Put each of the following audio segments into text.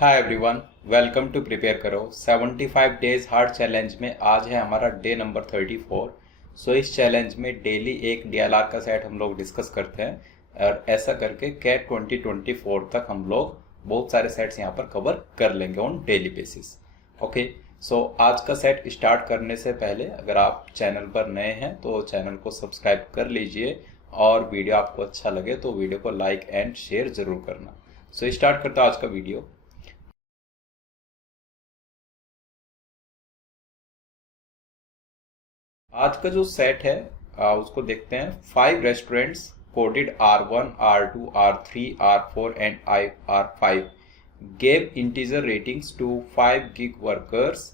Hi everyone, welcome to prepare करो 75 days hard challenge में आज है हमारा डे नंबर 34। सो इस चैलेंज में डेली एक डीएलआर का सेट हम लोग डिस्कस करते हैं और ऐसा करके कैट 2024 तक हम लोग बहुत सारे सेट्स यहाँ पर कवर कर लेंगे ऑन डेली बेसिस। ओके, सो आज का सेट स्टार्ट करने से पहले अगर आप चैनल पर नए हैं तो चैनल को सब्सक्राइब कर लीजिए और वीडियो आपको अच्छा लगे तो वीडियो को लाइक एंड शेयर जरूर करना। सो स्टार्ट करता हूँ आज का वीडियो। आज का जो सेट है उसको देखते हैं। 5 restaurants coded R1, R2, R3, R4 and R5 gave integer ratings to 5 gig workers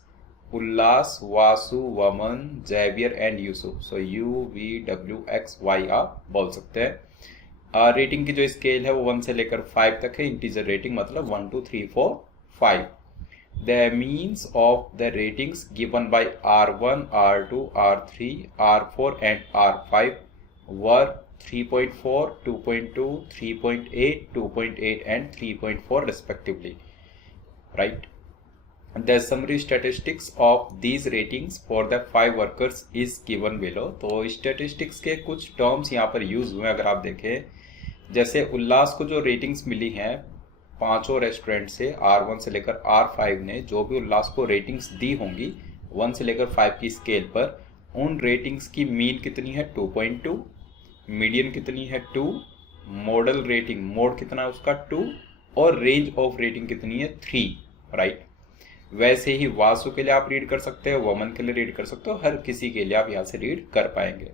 Ullas, Vasu, Vaman, Xavier and Yusuf. So UVWXY आप बोल सकते हैं। रेटिंग की जो स्केल है वो 1 से लेकर 5 तक है। इंटीजर रेटिंग मतलब 1 2 3 4 5। The means of the ratings given by R1, R2, R3, R4 and R5 were 3.4, 2.2, 3.8, 2.8 and 3.4 respectively. Right? The summary statistics of these ratings for the 5 workers is given below. तो statistics के कुछ terms यहाँ पर use हुए अगर आप देखें। जैसे उल्लास को जो रेटिंग्स मिली हैं पांचों रेस्टोरेंट से R1 से लेकर R5 ने जो भी उल्लास को रेटिंग्स दी होंगी 1 से लेकर 5 की स्केल पर, उन रेटिंग्स की मीन कितनी है 2.2, मीडियन कितनी है 2, मॉडल रेटिंग मोड कितना है उसका 2 और रेंज ऑफ रेटिंग कितनी है 3। राइट, वैसे ही वासु के लिए आप रीड कर सकते हो, वमन के लिए रीड कर सकते हो, हर किसी के लिए आप यहाँ से रीड कर पाएंगे।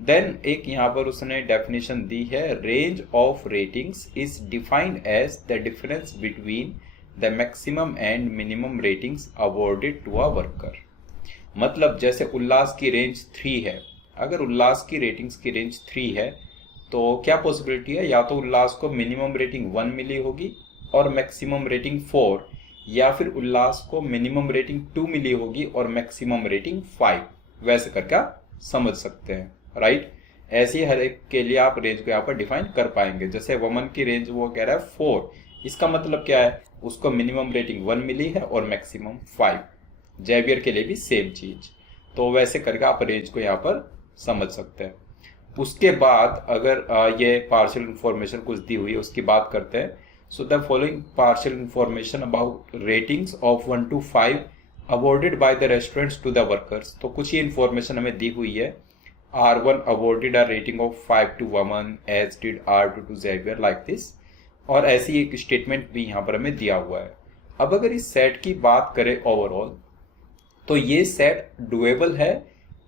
देन एक यहाँ पर उसने डेफिनेशन दी है, range of ratings is defined as the difference between the maximum and minimum ratings awarded to a worker. मतलब जैसे उल्लास की रेंज 3 है, अगर उल्लास की रेटिंग्स की रेंज 3 है तो क्या पॉसिबिलिटी है, या तो उल्लास को मिनिमम रेटिंग 1 मिली होगी और मैक्सिमम रेटिंग 4, या फिर उल्लास को मिनिमम रेटिंग 2 मिली होगी और मैक्सिमम रेटिंग 5। वैसे करके आप समझ सकते हैं। राइट, ऐसे ही हर एक के लिए आप रेंज को यहाँ पर डिफाइन कर पाएंगे। जैसे वमन की रेंज वो कह रहा है 4, इसका मतलब क्या है, उसको मिनिमम रेटिंग 1 मिली है और मैक्सिमम 5। जेवियर के लिए भी सेम चीज। तो वैसे करके आप रेंज को यहाँ पर समझ सकते हैं। उसके बाद अगर ये पार्शियल इंफॉर्मेशन कुछ दी हुई है उसकी बात करते हैं। So the following partial information about ratings of 1 to 5 awarded by the restaurants to the workers. तो कुछ ही इंफॉर्मेशन हमें दी हुई है। R1 awarded a rating of 5 to Waman as did R2 to Xavier like this। और ऐसी एक statement भी यहाँ पर हमें दिया हुआ है। अब अगर इस सेट की बात करें ओवरऑल तो ये सेट डुएबल है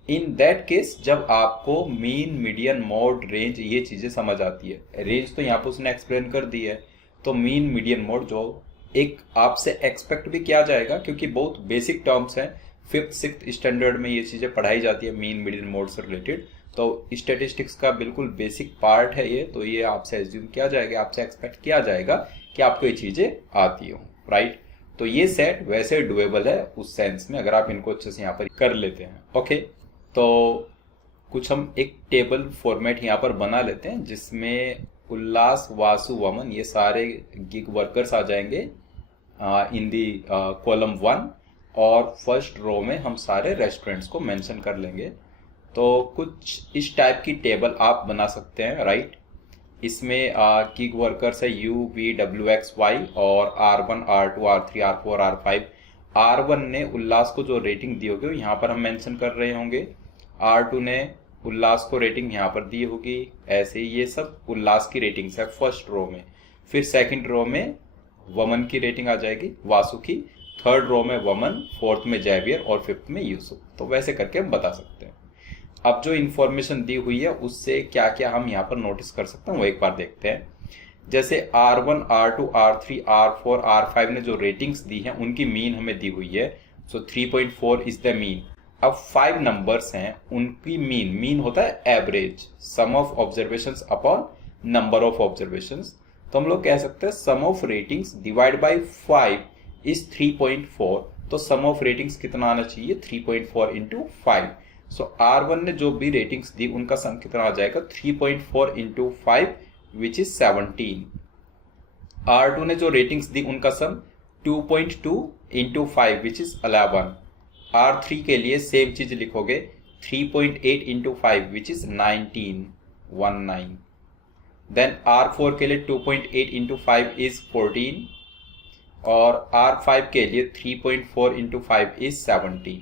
इन दैट केस जब आपको मीन, मीडियन, मोड, रेंज ये चीजें समझ आती है। रेंज तो यहाँ पर उसने एक्सप्लेन कर दी है, तो मीन, मीडियन, मोड जो एक आपसे एक्सपेक्ट भी किया जाएगा क्योंकि बहुत बेसिक टर्म्स हैं। 5th 6th स्टैंडर्ड में ये चीज़ें पढ़ाई जाती है मीन, मीडियन, मोड से रिलेटेड। तो स्टैटिस्टिक्स का बिल्कुल बेसिक पार्ट है ये, तो ये आपसे एज्यूम किया जाएगा, आपसे एक्सपेक्ट किया जाएगा कि आपको ये चीज़ें आती हो। राइट, तो ये सेट वैसे डुएबल है उस सेंस में अगर आप इनको अच्छे से यहाँ पर कर लेते हैं। ओके, तो कुछ हम एक टेबल फॉर्मेट यहाँ पर बना लेते हैं जिसमें उल्लास, वासु, वमन ये सारे गिग वर्कर्स आ जाएंगे इन दी कॉलम 1 और फर्स्ट रो में हम सारे रेस्टोरेंट्स को मेंशन कर लेंगे। तो कुछ इस टाइप की टेबल आप बना सकते हैं। राइट, इसमें गिग वर्कर्स है UVWXY और R1, R2, R3, R4, R5। R1 ने उल्लास को जो रेटिंग दी होगी यहाँ पर हम मेंशन कर रहे होंगे। R2 ने उल्लास को रेटिंग यहाँ पर दी होगी। ऐसे ही ये सब उल्लास की रेटिंग्स है फर्स्ट रो में। फिर सेकंड रो में वमन की रेटिंग आ जाएगी, वासु की। थर्ड रो में वमन, फोर्थ में जेवियर और 5th में यूसुफ। तो वैसे करके हम बता सकते हैं। अब जो इन्फॉर्मेशन दी हुई है उससे क्या क्या हम यहाँ पर नोटिस कर सकते हैं वो एक बार देखते हैं। जैसे R1, R2, R3, R4, R5 ने जो रेटिंग्स दी हैं उनकी मीन हमें दी हुई है। So 3.4 is the mean. अब 5 नंबर्स हैं, उनकी मीन होता है average, sum of observations upon number of observations. तो हम लोग कह सकते हैं sum of ratings divide by 5 is 3.4। तो सम ऑफ रेटिंग्स कितना आना चाहिए 3.4 इंटू 5। सो R1 ने जो भी रेटिंग्स दी उनका सम कितना आ जाएगा 3.4 इंटू 5 विच इज 17। R2 ने जो रेटिंग्स दी उनका सम 2.2 इंटू 5 विच इज 11। R3 के लिए सेम चीज लिखोगे 3.8 into 5 which is 19। Then R4 के लिए 2.8 इंटू 5 इज 14 और R5 के लिए 3.4 इंटू 5 इज 17।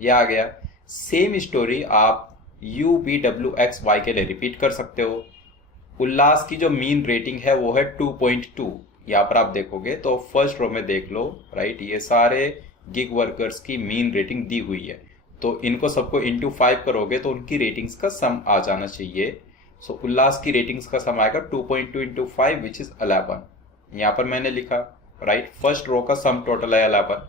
यह आ गया। सेम स्टोरी आप UVWXY के लिए रिपीट कर सकते हो। उल्लास की जो मीन रेटिंग है वो है 2.2। यहाँ पर आप देखोगे तो फर्स्ट रो में देख लो, राइट, ये सारे गिग वर्कर्स की मीन रेटिंग दी हुई है। तो इनको सबको इंटू 5 करोगे तो उनकी रेटिंग्स का सम आ जाना चाहिए। सो उल्लास की रेटिंग्स का सम आएगा 2.2 इंटू 5 विच इज 11। यहाँ पर मैंने लिखा, राइट, फर्स्ट रो का सम टोटल है 11।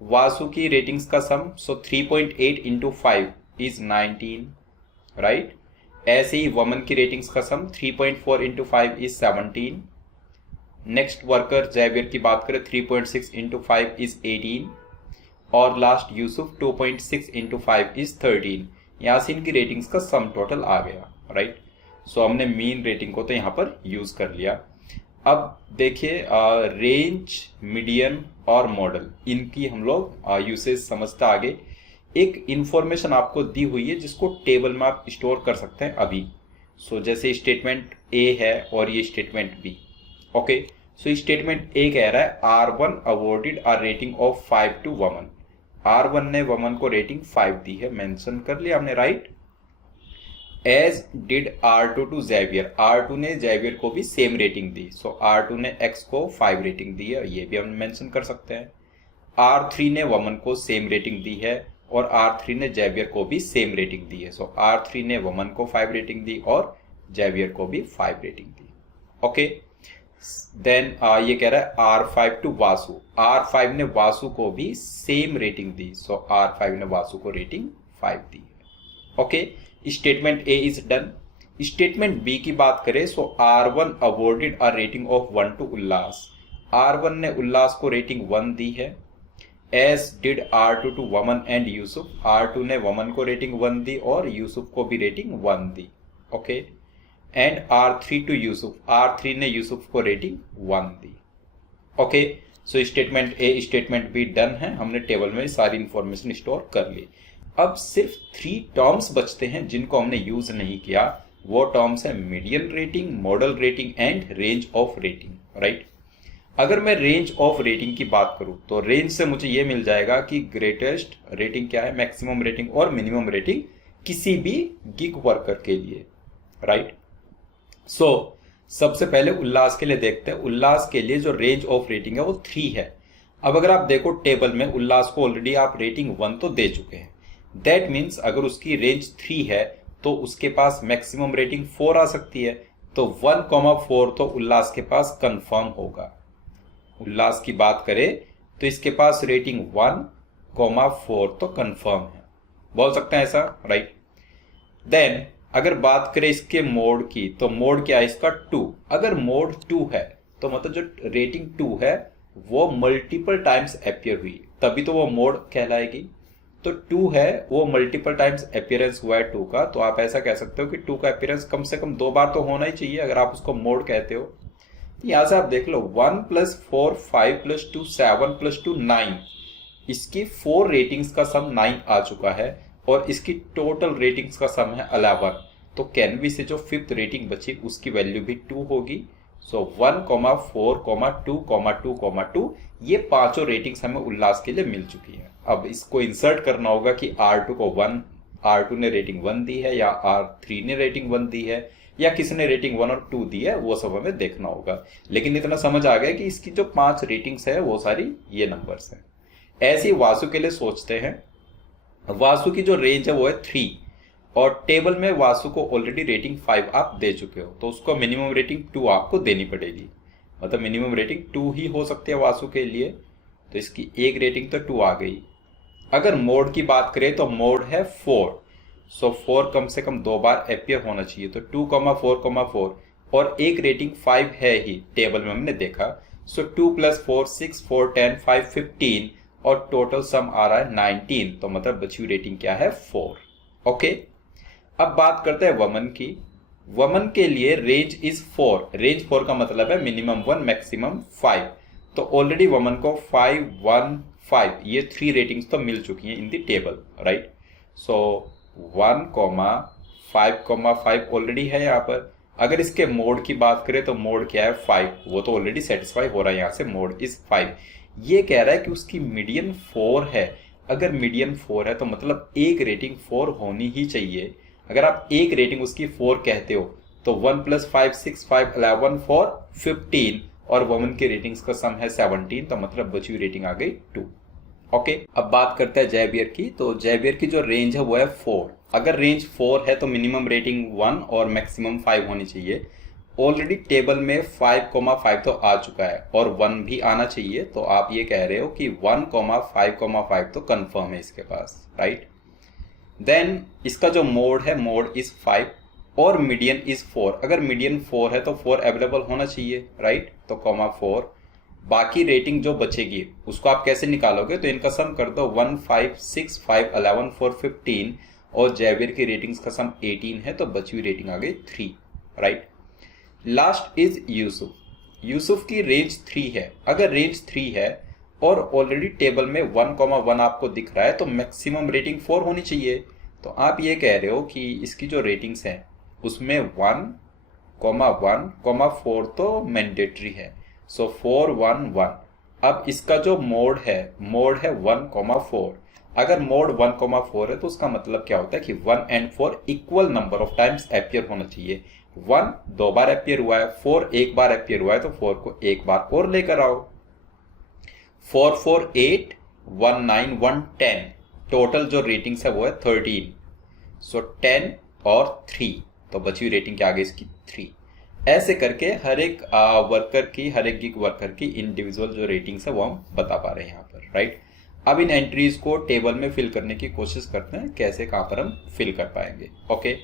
वासु की रेटिंग्स का सम, सो 3.8 इंटू 5 इज 19, राइट। ऐसे ही वमन की रेटिंग्स का सम 3.4 इंटू 5 इज 17। नेक्स्ट वर्कर जैवियर की बात करें 3.6 इंटू 5 इज 18 और लास्ट यूसुफ 2.6 इंटू 5 इज 13। यहाँ से इनकी रेटिंग्स का सम टोटल आ गया, राइट। सो हमने मीन रेटिंग को तो यहाँ पर यूज कर लिया। अब देखिए रेंज, मीडियन और मॉडल, इनकी हम लोग यूसेज समझते आगे। एक इंफॉर्मेशन आपको दी हुई है जिसको टेबल में आप स्टोर कर सकते हैं अभी। सो जैसे स्टेटमेंट ए है और ये statement B. Okay, so statement A कह रहा है R1 awarded a rating of 5 to Vaman. R1 ने वमन को रेटिंग 5 दी है, मेंशन कर लिया हमने, right. As did R2 to Xavier, R2 ने जेवियर को भी सेम रेटिंग दी। सो R2 ने X को 5 रेटिंग दी है, ये भी हम मेंशन कर सकते हैं। R3 ने वमन को सेम रेटिंग दी है और R3 ने जेवियर को भी सेम रेटिंग दी है। सो R3 ने वमन को 5 रेटिंग दी और जेवियर को भी 5 रेटिंग दी। ओके, देन ये कह रहा है R5 टू वासु, R5 ने वासु को भी सेम रेटिंग दी। सो R5 ने वासु को रेटिंग 5 दी है। Okay, statement A is done. Statement B की बात करें, so R1 awarded a rating of 1 to Ullas. R1 ने उल्लास को रेटिंग 1 दी है। As did R2 to Vaman and Yusuf, R2 ने वमन को रेटिंग 1 दी और यूसुफ को भी रेटिंग 1 दी। Okay, and R3 to Yusuf, R3 ने यूसुफ को रेटिंग 1 दी। Okay, so statement A statement B done है, हमने टेबल में सारी इंफॉर्मेशन स्टोर कर ली। अब सिर्फ 3 टर्म्स बचते हैं जिनको हमने यूज नहीं किया। वो टर्म्स है median rating, model rating and range of rating, right. अगर मैं रेंज ऑफ रेटिंग की बात करूं तो रेंज से मुझे ये मिल जाएगा कि ग्रेटेस्ट रेटिंग क्या है, मैक्सिमम रेटिंग और मिनिमम रेटिंग किसी भी गिग वर्कर के लिए, राइट। सो सबसे पहले उल्लास के लिए देखते हैं। उल्लास के लिए जो रेंज ऑफ रेटिंग है वो 3 है। अब अगर आप देखो टेबल में उल्लास को ऑलरेडी आप रेटिंग 1 तो दे चुके हैं। दैट मीन्स अगर उसकी रेंज 3 है तो उसके पास मैक्सिमम रेटिंग 4 आ सकती है। तो 1,4 तो उल्लास के पास कंफर्म होगा। उल्लास की बात करें तो इसके पास रेटिंग 1,4 तो कंफर्म है, बोल सकते हैं ऐसा, राइट। देन अगर बात करें इसके मोड की तो मोड क्या है इसका 2। अगर मोड 2 है तो मतलब जो रेटिंग 2 है वो मल्टीपल टाइम्स अपियर हुई तभी तो वो मोड कहलाएगी। तो 2 है वो मल्टीपल टाइम्स अपियरेंस हुआ है 2 का, तो आप ऐसा कह सकते हो कि 2 का अपियरेंस कम से कम 2 बार तो होना ही चाहिए अगर आप उसको मोड कहते हो। यहां से आप देख लो 1 + 4 5 + 2 7 + 2 9, इसकी 4 रेटिंग्स का सम 9 आ चुका है और इसकी टोटल रेटिंग्स का सम है 11। तो कैनवी से जो 5th रेटिंग बची उसकी वैल्यू भी 2 होगी। सो 1, 4, 2, 2 ये पांचों रेटिंग्स हमें उल्लास के लिए मिल चुकी है। अब इसको इंसर्ट करना होगा कि R2 को 1, R2 ने रेटिंग 1 दी है या R3 ने रेटिंग 1 दी है या किसी ने रेटिंग 1 और 2 दी है, वो सब हमें देखना होगा। लेकिन इतना समझ आ गया कि इसकी जो 5 रेटिंग्स है वो सारी ये नंबर्स हैं। ऐसे ही वासु के लिए सोचते हैं। वासु की जो रेंज है वो है 3 और टेबल में वासु को ऑलरेडी रेटिंग 5 आप दे चुके हो, तो उसको मिनिमम रेटिंग 2 आपको देनी पड़ेगी। मतलब मिनिमम रेटिंग 2 ही हो सकती है वासु के लिए, तो इसकी एक रेटिंग तो 2 आ गई। अगर मोड की बात करें तो मोड है 4। सो 4 कम से कम 2 बार अपियर होना चाहिए। तो 2, 4, और एक रेटिंग 5 है ही, टेबल में हमने देखा। सो 2 + 4 6 4 10 5 15 और टोटल सम आ रहा है 19। तो मतलब बची हुई रेटिंग क्या है 4। ओके, अब बात करते हैं वमन की। वमन के लिए रेंज इज 4। रेंज 4 का मतलब है मिनिमम 1 मैक्सिमम 5। तो ऑलरेडी वमन को 5, 1, 5 ये 3 रेटिंग्स तो मिल चुकी हैं in the table, right. So 1,5,5 already है यहाँ पर। अगर इसके मोड की बात करें तो मोड क्या है 5, वो तो ऑलरेडी सेटिस्फाई हो रहा है यहाँ से, मोड इज 5। ये कह रहा है कि उसकी मीडियन 4 है। अगर मीडियन 4 है तो मतलब एक रेटिंग 4 होनी ही चाहिए। अगर आप एक रेटिंग उसकी 4 कहते हो तो 1 + 5 6 5 11 4 15 और वुमन की रेटिंग्स का सम है 17, तो मतलब बची हुई रेटिंग आ गई 2। ओके, अब बात करते हैं जयबियर की। तो जयबियर की जो रेंज है वो है 4। अगर रेंज 4 है तो मिनिमम रेटिंग 1 और मैक्सिमम 5 होनी चाहिए। ऑलरेडी टेबल में 5,5 तो आ चुका है और 1 भी आना चाहिए, तो आप ये कह रहे हो कि 1,5,5 तो कंफर्म है इसके पास, राइट। देन इसका जो मोड है, मोड इज 5 और मीडियन इज 4। अगर मीडियन 4 है तो 4 अवेलेबल होना चाहिए, राइट। तो ,4, बाकी रेटिंग जो बचेगी उसको आप कैसे निकालोगे, तो इनका सम कर दो 1 5 6 5 11 4 15 और जयवीर की रेटिंग्स का सम 18 है, तो बची हुई रेटिंग आ गई 3, right. Last is Yusuf. Yusuf की रेंज 3 है। अगर रेंज 3 है और ऑलरेडी टेबल में 1,1 आपको दिख रहा है तो मैक्सिमम रेटिंग 4 होनी चाहिए। तो आप ये कह रहे हो कि इसकी जो रेटिंग्स हैं उसमें 1,1,4 तो मैंडेटरी है। सो 4 1 1। अब इसका जो मोड है 1,4। अगर मोड 1,4 है तो उसका मतलब क्या होता है कि 1 and 4 equal number of times appear होना चाहिए। 1 2 बार अपियर हुआ है, 4 1 बार अपियर हुआ है, तो 4 को एक बार और लेकर आओ। 4 4 8 1 9 1 10, टोटल जो रेटिंग्स है वो है 13। सो 10 और 3, तो बची हुई रेटिंग क्या आ गई इसकी 3। ऐसे करके हर एक वर्कर की, हर एक गिग वर्कर की इंडिविजुअल जो रेटिंग्स है वो हम बता पा रहे हैं यहाँ पर, राइट। अब इन एंट्रीज को टेबल में फिल करने की कोशिश करते हैं, कैसे कहाँ पर हम फिल कर पाएंगे। ओके,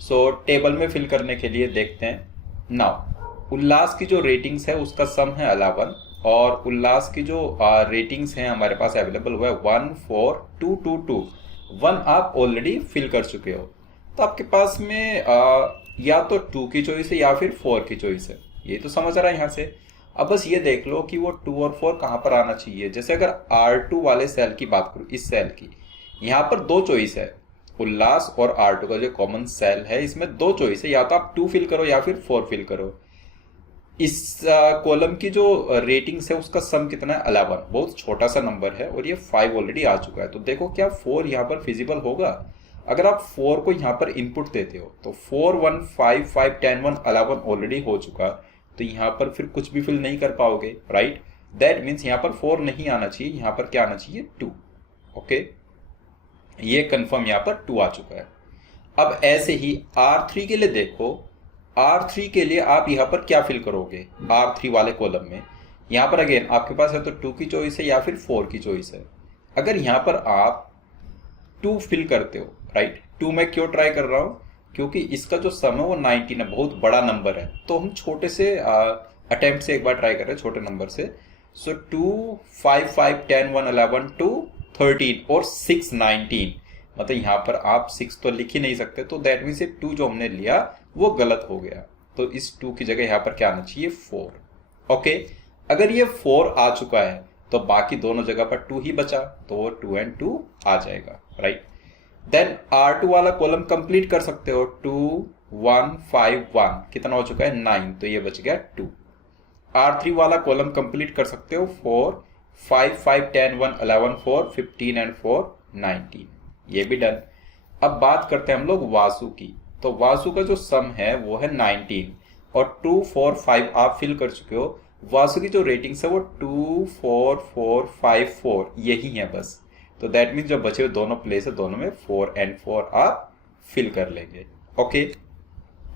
सो टेबल में फिल करने के लिए देखते हैं। नाउ उल्लास की जो रेटिंग्स है उसका सम है 11 और उल्लास की जो रेटिंग्स हैं हमारे पास अवेलेबल हुआ है 1 4 2 2 2। 1 आप ऑलरेडी फिल कर चुके हो, तो आपके पास में या तो 2 की चॉइस है या फिर 4 की चॉइस है, ये तो समझ रहा है यहाँ से। अब बस ये देख लो कि वो 2 और 4 कहाँ पर आना चाहिए। जैसे अगर R2 वाले सेल की बात करूँ, इस सेल की, यहाँ पर 2 चॉइस है। उल्लास और R2 का जो कॉमन सेल है इसमें 2 चॉइस है, या तो आप 2 फिल करो या फिर 4 फिल करो। इस कॉलम की जो रेटिंग्स है उसका सम कितना है 11, बहुत छोटा सा नंबर है और ये 5 ऑलरेडी आ चुका है। तो देखो क्या 4 यहाँ पर फिजिबल होगा। अगर आप 4 को यहाँ पर इनपुट देते हो तो 4 1 5 5 10 1 11 ऑलरेडी हो चुका, तो यहाँ पर फिर कुछ भी फिल नहीं कर पाओगे, राइट। दैट मीन्स यहाँ पर 4 नहीं आना चाहिए, यहाँ पर क्या आना चाहिए 2। ओके, ये कंफर्म यहाँ पर 2 आ चुका है। अब ऐसे ही R3 के लिए देखो, R3 के लिए आप यहाँ पर क्या फिल करोगे R3 वाले कॉलम में। यहाँ पर अगेन आपके पास है तो 2 की चॉइस है या फिर 4 की चॉइस है। अगर यहाँ पर आप 2 फिल करते हो, राइट। 2 मैं क्यों ट्राई कर रहा हूँ, क्योंकि इसका जो सम है वो 19 है, बहुत बड़ा नंबर है, तो हम छोटे से अटेम्प्ट से एक बार ट्राई कर रहे हैं, छोटे नंबर से। सो 2 5 5 10 1 11 2 13 और 6 19, मतलब यहाँ पर आप 6 तो लिख ही नहीं सकते, तो दैट मीन्स 2 जो हमने लिया वो गलत हो गया। तो इस 2 की जगह यहाँ पर क्या आना चाहिए 4। ओके, अगर ये 4 आ चुका है तो बाकी दोनों जगह पर 2 ही बचा, तो 2 and 2 आ जाएगा, राइट। देन R2 वाला कॉलम कंप्लीट कर सकते हो। 2 1 5 1 कितना हो चुका है 9, तो ये बच गया 2। R3 वाला कॉलम कंप्लीट कर सकते हो 4 5 5 10 1 11 4 15 and 4 19, ये भी डन। अब बात करते हैं हम लोग वासु की। तो वासु का जो सम है वो है 19 और 2 4 5 आप फिल कर चुके हो। वासु की जो रेटिंग्स है वो 2 4 4 5 4 यही है बस। तो दैट मीन्स जो बचे हुए दोनों प्लेस है दोनों में 4 and 4 आप फिल कर लेंगे। ओके,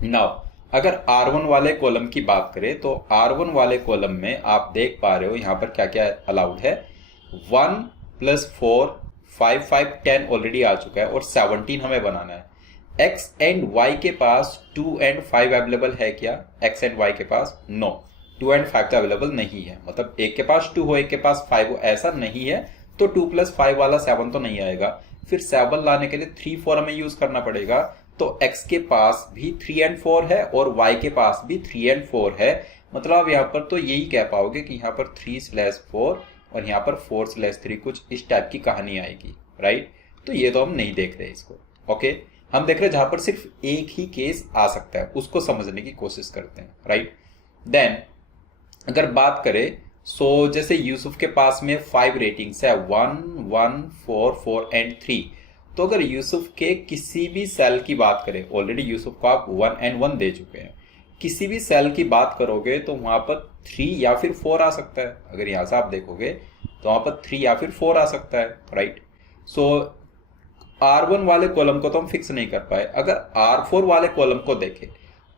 नाउ अगर R1 वाले कॉलम की बात करें तो R1 वाले कॉलम में आप देख पा रहे हो यहाँ पर क्या क्या अलाउड है। 1 + 4 5 5 10 ऑलरेडी आ चुका है और 17 हमें बनाना है। X and Y के पास 2 and 5 अवेलेबल है क्या? X and Y के पास नो, 2 and 5 तो अवेलेबल नहीं है। मतलब एक के पास 2 हो एक के पास 5 हो, ऐसा नहीं है। तो 2 + 5 वाला 7 तो नहीं आएगा। फिर 7 लाने के लिए 3 4 हमें यूज करना पड़ेगा। तो X के पास भी 3 and 4 है और Y के पास भी 3 and 4 है। मतलब आप यहाँ पर तो यही कह पाओगे कि यहाँ पर 3/4 और यहाँ पर 4/3 कुछ इस टाइप की कहानी आएगी, राइट। तो ये तो हम नहीं देख रहे इसको, ओके। हम देख रहे हैं जहां पर सिर्फ एक ही केस आ सकता है, उसको समझने की कोशिश करते हैं, राइट। देन अगर बात करें, जैसे यूसुफ के पास में 5 रेटिंग्स है, 1, 1, 4, 4 एंड 3। तो अगर यूसुफ के किसी भी सेल की बात करें, ऑलरेडी यूसुफ को आप 1 एंड 1 दे चुके हैं, किसी भी सेल की बात करोगे तो वहां पर 3 या फिर 4 आ सकता है। अगर यहां से आप देखोगे तो वहां पर 3 या फिर 4 आ सकता है, राइट। सो R1 वाले कॉलम को तो हम फिक्स नहीं कर पाए। अगर R4 वाले कॉलम को देखें,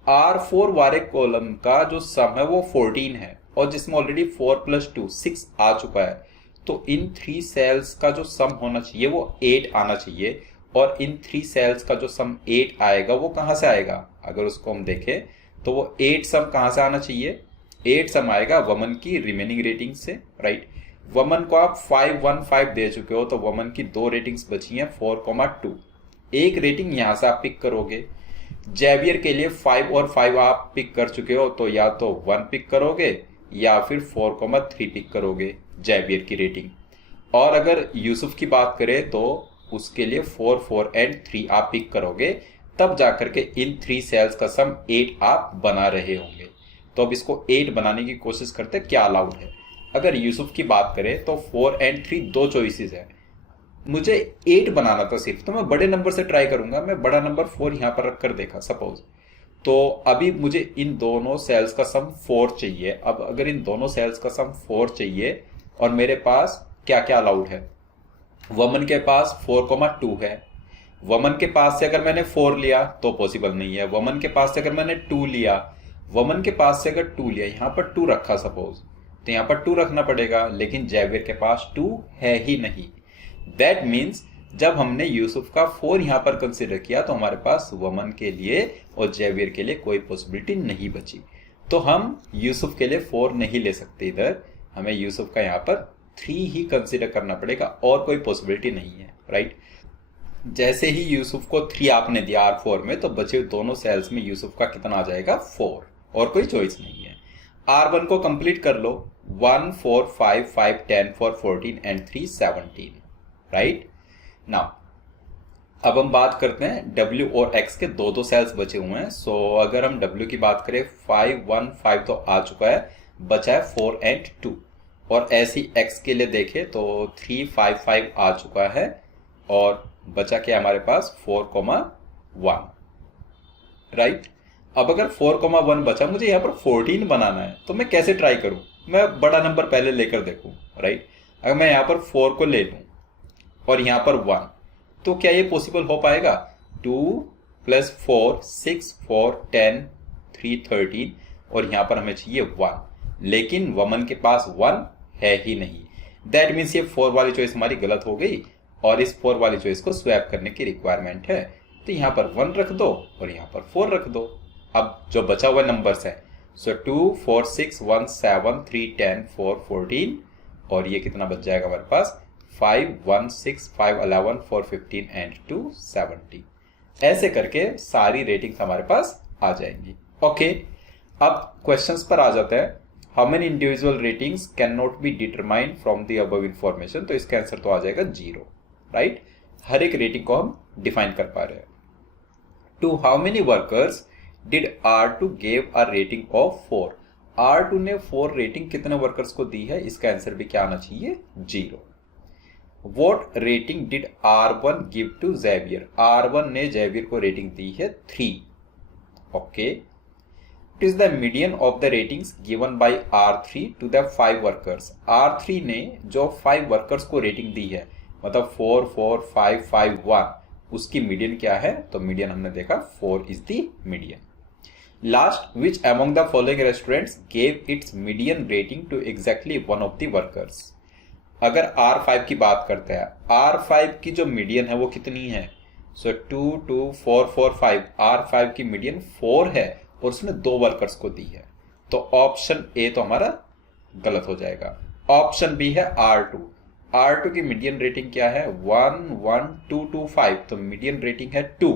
R4 वाले कॉलम का जो सम है वो 14 है और जिसमें ऑलरेडी 4 + 2 6 आ चुका है। तो इन 3 सेल्स का जो सम होना चाहिए वो 8 आना चाहिए और इन 3 सेल्स का जो सम 8 आएगा वो कहां से आएगा? अगर उसको हम देखें तो वो 8 सम कहां से आना चाहिए? 8 सम आएगा वमन की रिमेनिंग रेटिंग से, राइट। वमन को आप 5, 1, 5 दे चुके हो तो वमन की 2 रेटिंग्स बची हैं, 4, 2। एक रेटिंग यहां से आप पिक करोगे। जेवियर के लिए 5 और 5 आप पिक कर चुके हो तो या तो 1 पिक करोगे या फिर 4, 3 पिक करोगे जेवियर की रेटिंग। और अगर यूसुफ की बात करें तो उसके लिए 4, 4 एंड 3 आप पिक करोगे, तब जाकर के इन 3 सेल्स का सम 8 आप बना रहे होंगे। तो अब इसको 8 बनाने की कोशिश करते क्या अलाउड है। अगर यूसुफ की बात करें तो 4 एंड 3 दो चॉइसेस है, मुझे 8 बनाना था सिर्फ, तो मैं बड़े नंबर से ट्राई करूंगा। मैं बड़ा नंबर 4 यहां पर रख कर देखा सपोज, तो अभी मुझे इन दोनों सेल्स का सम 4 चाहिए। अब अगर इन दोनों सेल्स का सम 4 चाहिए और मेरे पास क्या क्या अलाउड है, वमन के पास 4, 2 है। वमन के पास से अगर मैंने 4 लिया तो पॉसिबल नहीं है। वमन के पास से अगर मैंने 2 लिया, वमन के पास से अगर 2 लिया, यहां पर 2 रखा सपोज, तो यहां पर 2 रखना पड़ेगा, लेकिन जेवियर के पास 2 है ही नहीं। दैट मीन्स जब हमने यूसुफ का 4 यहां पर कंसिडर किया तो हमारे पास वमन के लिए और जेवियर के लिए कोई पॉसिबिलिटी नहीं बची। तो हम यूसुफ के लिए 4 नहीं ले सकते, इधर हमें यूसुफ का यहां पर 3 ही कंसिडर करना पड़ेगा और कोई पॉसिबिलिटी नहीं है, राइट। जैसे ही यूसुफ को 3 आपने दिया R4 में, तो बचे दोनों सेल्स में यूसुफ का कितना आ जाएगा? 4, और कोई चॉइस नहीं है। R1 को कंप्लीट कर लो, 1, 4, 5, 5, 10, 4, 14 एंड 3, 17, राइट। नाउ अब हम बात करते हैं W और X के दो सेल्स बचे हुए हैं। सो अगर हम W की बात करें, 5, 1, 5 तो आ चुका है, बचा है 4 एंड 2। और ऐसी X के लिए देखें तो 3, 5, 5 आ चुका है और बचा क्या हमारे पास? 4, 1, राइट। अब अगर 4, 1 बचा, मुझे यहाँ पर 14 बनाना है, तो मैं कैसे ट्राई करूं? मैं बड़ा नंबर पहले लेकर देखूं, राइट। अगर मैं यहाँ पर 4 को ले लूं और यहाँ पर 1, तो क्या ये पॉसिबल हो पाएगा? 2 + 4, 6, 4, 10, 3, 13 और यहाँ पर हमें चाहिए 1, लेकिन वमन के पास 1 है ही नहीं। दैट मीन्स ये 4 वाली चॉइस हमारी गलत हो गई और इस 4 वाली चॉइस को स्वैप करने की रिक्वायरमेंट है। तो यहाँ पर 1 रख दो और यहाँ पर 4 रख दो। अब जो बचा हुआ नंबर्स है, 2, 4, 6, 1, 7, 3, 10, 4, 14 और ये कितना बच जाएगा हमारे पास? 5, 1, 6, 5, 11, 4, 15 एंड 2, 70। ऐसे करके सारी रेटिंग्स हमारे पास आ जाएंगी, ओके। अब क्वेश्चंस पर आ जाते हैं। How many individual ratings can not be determined from the above information? तो इसका आंसर तो आ जाएगा 0, राइट। हर एक रेटिंग को हम डिफाइन कर पा रहे हैं। To how many workers did R2 give a rating of 4? R2 ने 4 रेटिंग कितने वर्कर्स को दी है? इसका आंसर भी क्या आना चाहिए? 0। What rating did R1 give to Xavier? R1 ने जेवियर को रेटिंग दी है 3, okay. It is the median of the ratings given by R3 to the 5 workers. R3 ने जो 5 वर्कर्स को रेटिंग दी है, मतलब 4, 4, 5, 5, 1, उसकी मीडियन क्या है? तो मीडियन हमने देखा 4 is the median. Last, which among the following restaurants gave its median rating to exactly one of the workers? अगर R5 की बात करते हैं, R5 की जो मीडियन है वो कितनी है? 2, 2, 4, 4, 5। R5 की मीडियन 4 है और उसने 2 वर्कर्स को दी है, तो ऑप्शन ए तो हमारा गलत हो जाएगा। ऑप्शन बी है R2। R2 की मीडियन रेटिंग क्या है? 1, 1, 2, 2, 5, तो मीडियन रेटिंग है 2।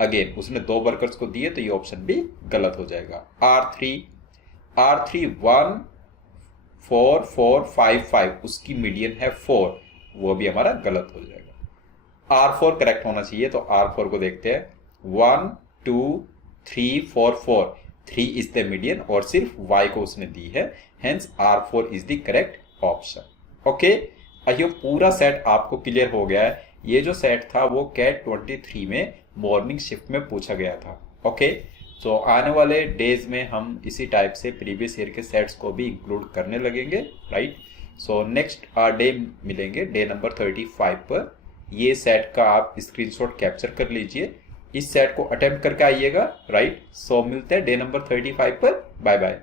अगेन उसने 2 वर्कर्स को दिए, तो ये ऑप्शन भी गलत हो जाएगा। R3 R3 1 4 4 5 5, उसकी मीडियन है 4, वो भी हमारा गलत हो जाएगा। R4 करेक्ट होना चाहिए, तो R4 को देखते हैं। 1 2 3 4 4, 3 इज द मीडियन और सिर्फ y को उसने दी है, hence R4 is the correct option. Okay, आइए पूरा सेट आपको क्लियर हो गया है। ये जो सेट था वो कैट 23 में मॉर्निंग शिफ्ट में पूछा गया था। ओके, सो आने वाले डेज में हम इसी टाइप से प्रीवियस ईयर के सेट्स को भी इंक्लूड करने लगेंगे, राइट। सो नेक्स्ट डे मिलेंगे, डे नंबर 35 पर। ये सेट का आप स्क्रीनशॉट कैप्चर कर लीजिए, इस सेट को अटेम्प्ट करके आइएगा, राइट। सो मिलते हैं डे नंबर 35 पर। Bye bye.